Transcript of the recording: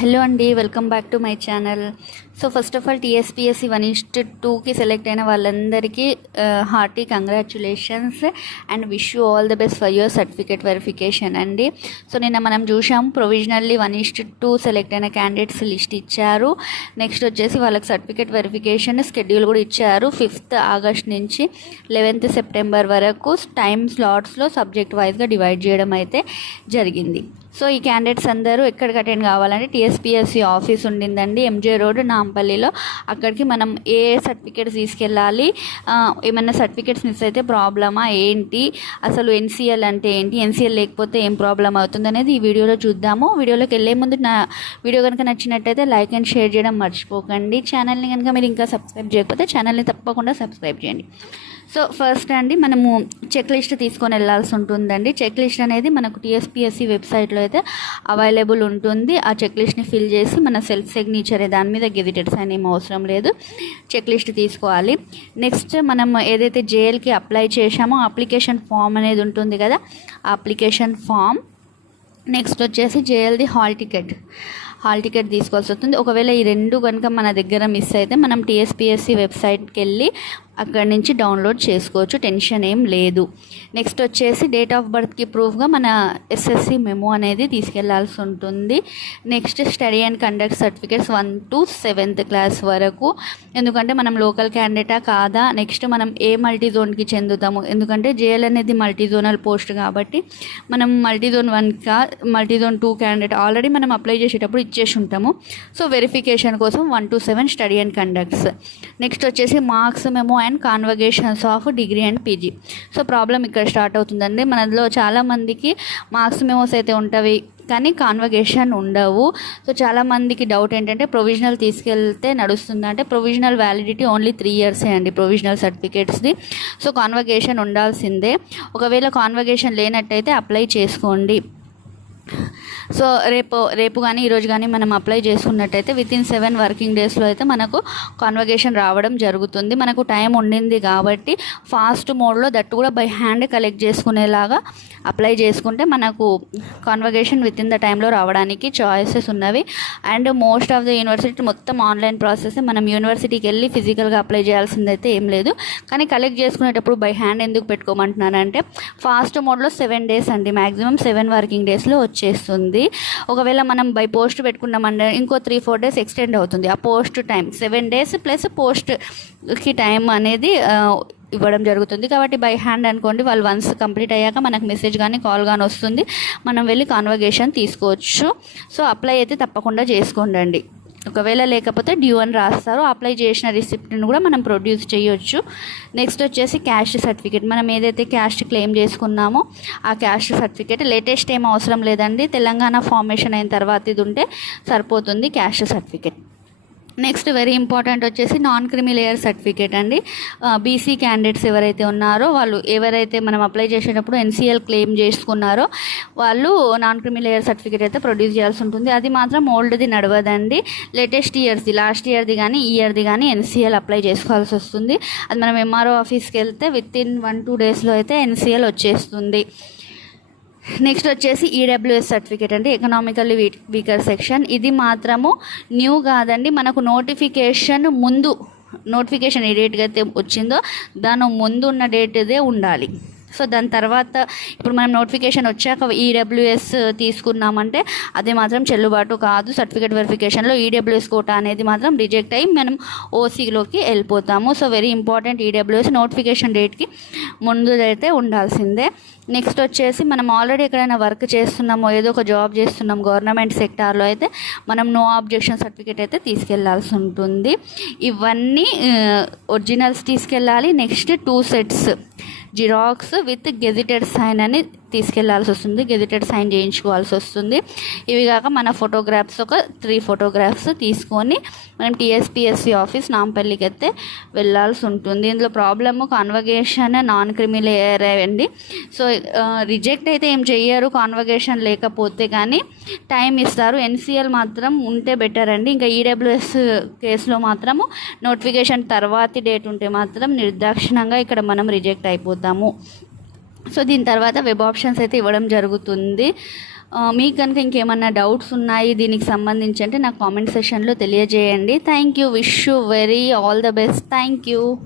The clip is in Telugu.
హలో అండి, welcome back to my channel. So first of all TSPSC 1:2కి సెలెక్ట్ అయిన వాళ్ళందరికీ hearty congratulations and wish you all the best for your certificate verification అండి. సో నిన్న మనం చూసాం ప్రొవిజనల్లీ 1:2 సెలెక్ట్ అయిన క్యాండిడేట్స్ లిస్ట్ ఇచ్చారు. నెక్స్ట్ వచ్చేసి వాళ్ళకి సర్టిఫికేట్ వెరిఫికేషన్ స్కెడ్యూల్ కూడా ఇచ్చారు. 5th ఆగస్ట్ నుంచి 11th సెప్టెంబర్ వరకు టైం స్లాట్స్లో సబ్జెక్ట్ వైజ్గా డివైడ్ చేయడం అయితే జరిగింది. సో ఈ క్యాండిడేట్స్ అందరూ ఎక్కడికి అటెండ్ కావాలంటే టీఎస్పీఎస్సీ ఆఫీస్ ఉండిందండి, ఎంజే రోడ్ నాంపల్లిలో. అక్కడికి మనం ఏ సర్టిఫికేట్స్ తీసుకెళ్ళాలి, ఏమైనా సర్టిఫికేట్స్ మిస్ అయితే ప్రాబ్లమా ఏంటి, అసలు ఎన్సీఎల్ అంటే ఏంటి, ఎన్సీఎల్ లేకపోతే ఏం ప్రాబ్లం అవుతుంది అనేది ఈ వీడియోలో చూద్దాము. వీడియోలోకి వెళ్ళే ముందు నా వీడియో కనుక నచ్చినట్టయితే లైక్ అండ్ షేర్ చేయడం మర్చిపోకండి. ఛానల్ని కనుక మీరు ఇంకా సబ్స్క్రైబ్ చేయకపోతే ఛానల్ని తప్పకుండా సబ్స్క్రైబ్ చేయండి. సో ఫస్ట్ అండి మనము చెక్ లిస్ట్ తీసుకొని వెళ్ళాల్సి ఉంటుందండి. చెక్ లిస్ట్ అనేది మనకు టీఎస్పీఎస్సీ వెబ్సైట్లో అయితే అవైలబుల్ ఉంటుంది. ఆ చెక్ లిస్ట్ని ఫిల్ చేసి మన సెల్ఫ్ సిగ్నేచర్ దాని మీద గెజిటెడ్ సైన్ ఏం అవసరం లేదు, చెక్ లిస్ట్ తీసుకోవాలి. నెక్స్ట్ మనం ఏదైతే జేఎల్కి అప్లై చేశామో అప్లికేషన్ ఫామ్ అనేది ఉంటుంది కదా, ఆ అప్లికేషన్ ఫామ్. నెక్స్ట్ వచ్చేసి జేఎల్ది హాల్ టికెట్ తీసుకోవాల్సి వస్తుంది. ఒకవేళ ఈ రెండు కనుక మన దగ్గర మిస్ అయితే మనం టీఎస్పీఎస్సీ వెబ్సైట్కి వెళ్ళి అక్కడి నుంచి డౌన్లోడ్ చేసుకోవచ్చు, టెన్షన్ ఏం లేదు. నెక్స్ట్ వచ్చేసి డేట్ ఆఫ్ బర్త్కి ప్రూఫ్గా మన ఎస్ఎస్సి మెమో అనేది తీసుకెళ్లాల్సి ఉంటుంది. Next study and conduct certificates 1 to 7th class వరకు, ఎందుకంటే మనం లోకల్ క్యాండిడేటా కాదా, నెక్స్ట్ మనం ఏ మల్టీ జోన్కి చెందుతాము, ఎందుకంటే జేఎల్ అనేది మల్టీ జోనల్ పోస్ట్ కాబట్టి మనం మల్టీజోన్ 1కా మల్టీజోన్ 2 క్యాండిడేట్ ఆల్రెడీ మనం అప్లై చేసేటప్పుడు ఇచ్చేసి ఉంటాము. సో వెరిఫికేషన్ కోసం 1 to 7 study and conducts. Next వచ్చేసి marks memo and convocations of degree and PG. So problem ఇక్కడ స్టార్ట్ అవుతుందండి. మనలో చాలామందికి మార్క్స్ మెమోస్ అయితే ఉంటవి కానీ కాన్వకేషన్ ఉండవు. సో చాలామందికి డౌట్ ఏంటంటే ప్రొవిజనల్ తీసుకెళ్తే నడుస్తుందా అంటే ప్రొవిజనల్ వ్యాలిడిటీ ఓన్లీ 3 years అండి ప్రొవిజనల్ సర్టిఫికేట్స్ది. సో కాన్వకేషన్ ఉండాల్సిందే. ఒకవేళ కాన్వకేషన్ లేనట్టయితే అప్లై చేసుకోండి. సో రేపు కానీ ఈరోజు కానీ మనం అప్లై చేసుకున్నట్టయితే వితిన్ 7 working daysలో అయితే మనకు కాన్వకేషన్ రావడం జరుగుతుంది. మనకు టైం ఉండింది కాబట్టి ఫాస్ట్ మోడ్లో దట్టు కూడా బై హ్యాండ్ కలెక్ట్ చేసుకునేలాగా అప్లై చేసుకుంటే మనకు కాన్వకేషన్ వితిన్ ద టైంలో రావడానికి చాయిసెస్ ఉన్నవి. And most of the university మొత్తం ఆన్లైన్ ప్రాసెస్, మనం యూనివర్సిటీకి వెళ్ళి ఫిజికల్గా అప్లై చేయాల్సింది అయితే ఏం లేదు. కానీ కలెక్ట్ చేసుకునేటప్పుడు బై హ్యాండ్ ఎందుకు పెట్టుకోమంటున్నానంటే ఫాస్ట్ మోడ్లో 7 days అండి, మ్యాక్సిమం 7 working daysలో వచ్చేస్తుంది. ఒకవేళ మనం బై పోస్ట్ పెట్టుకున్నామంటే ఇంకో 3-4 days ఎక్స్టెండ్ అవుతుంది. ఆ పోస్ట్ టైం 7 days ప్లస్ పోస్ట్కి టైం అనేది ఇవ్వడం జరుగుతుంది. కాబట్టి బై హ్యాండ్ అనుకోండి, వాళ్ళు వన్స్ కంప్లీట్ అయ్యాక మనకు మెసేజ్ కానీ కాల్ కానీ వస్తుంది, మనం వెళ్ళి కాన్వకేషన్ తీసుకోవచ్చు. సో అప్లై అయితే తప్పకుండా చేసుకోండి. ఒకవేళ లేకపోతే డ్యూ అని రాస్తారు, అప్లై చేసిన రిసిప్ట్ని కూడా మనం ప్రొడ్యూస్ చేయొచ్చు. నెక్స్ట్ వచ్చేసి క్యాస్ట్ సర్టిఫికేట్, మనం ఏదైతే క్యాస్ట్ క్లెయిమ్ చేసుకున్నామో ఆ క్యాస్ట్ సర్టిఫికేట్ లేటెస్ట్ ఏం అవసరం లేదండి, తెలంగాణ ఫార్మేషన్ అయిన తర్వాత ఇది ఉంటే సరిపోతుంది caste certificate. Next very important వచ్చేసి నాన్ క్రిమి లేయర్ సర్టిఫికేట్ అండి. బీసీ క్యాండిడేట్స్ ఎవరైతే ఉన్నారో వాళ్ళు ఎవరైతే మనం అప్లై చేసేటప్పుడు ఎన్సీఎల్ క్లెయిమ్ చేసుకున్నారో వాళ్ళు నాన్ క్రిమి లేయర్ సర్టిఫికేట్ అయితే ప్రొడ్యూస్ చేయాల్సి ఉంటుంది. అది మాత్రం ఓల్డ్ది నడవదండి, లేటెస్ట్ ఇయర్స్ది, లాస్ట్ ఇయర్ది కానీ ఈ ఇయర్ది కానీ ఎన్సీఎల్ అప్లై చేసుకోవాల్సి వస్తుంది. అది మనం ఎంఆర్ఓ ఆఫీస్కి వెళ్తే వితిన్ 1-2 daysలో అయితే ఎన్సీఎల్ వచ్చేస్తుంది. నెక్స్ట్ వచ్చేసి ఈడబ్ల్యూఎస్ సర్టిఫికేట్ అండి, ఎకనామికల్లీ వీకర్ సెక్షన్. ఇది మాత్రము న్యూ కాదండి, మనకు నోటిఫికేషన్ ఏ డేట్గా అయితే వచ్చిందో దాని ముందు ఉన్న డేట్దే ఉండాలి. సో దాని తర్వాత ఇప్పుడు మనం నోటిఫికేషన్ వచ్చాక ఈడబ్ల్యూఎస్ తీసుకున్నామంటే అది మాత్రం చెల్లుబాటు కాదు. సర్టిఫికేట్ వెరిఫికేషన్లో ఈడబ్ల్యూఎస్ కోటా అనేది మాత్రం రిజెక్ట్ అయ్యి మనం ఓసీలోకి వెళ్ళిపోతాము. So very important, EWS notification డేట్కి ముందుదైతే ఉండాల్సిందే. నెక్స్ట్ వచ్చేసి మనం ఆల్రెడీ ఎక్కడైనా వర్క్ చేస్తున్నామో, ఏదో ఒక జాబ్ చేస్తున్నాం గవర్నమెంట్ సెక్టార్లో అయితే మనం నో ఆబ్జెక్షన్ సర్టిఫికేట్ అయితే తీసుకెళ్లాల్సి ఉంటుంది. ఇవన్నీ ఒరిజినల్స్ తీసుకెళ్ళాలి. Next 2 sets xerox with gazetted sign అని తీసుకెళ్లాల్సి వస్తుంది, గెజిటెడ్ సైన్ చేయించుకోవాల్సి వస్తుంది. ఇవి కాక మన ఫోటోగ్రాఫ్స్ ఒక 3 photographs తీసుకొని మనం టీఎస్పీఎస్సీ ఆఫీస్ నాంపల్లికి అయితే వెళ్ళాల్సి ఉంటుంది. ఇందులో ప్రాబ్లము కాన్వకేషన్ నాన్ క్రిమి లేయర్ అండి. సో రిజెక్ట్ అయితే ఏం చెయ్యరు కాన్వకేషన్ లేకపోతే, కానీ టైం ఇస్తారు. ఎన్సీఎల్ మాత్రం ఉంటే బెటర్ అండి. ఇంకా ఈడబ్ల్యూఎస్ కేసులో మాత్రము నోటిఫికేషన్ తర్వాతి డేట్ ఉంటే మాత్రం నిర్దాక్షిణంగా ఇక్కడ మనం రిజెక్ట్ అయిపోతాము. సో దీని తర్వాత వెబ్ ఆప్షన్స్ అయితే ఇవ్వడం జరుగుతుంది. మీకు కనుక ఇంకేమన్నా డౌట్స్ ఉన్నాయి దీనికి సంబంధించి అంటే నాకు కామెంట్ సెషన్లో తెలియజేయండి. Thank you. Wish you very all the best. Thank you.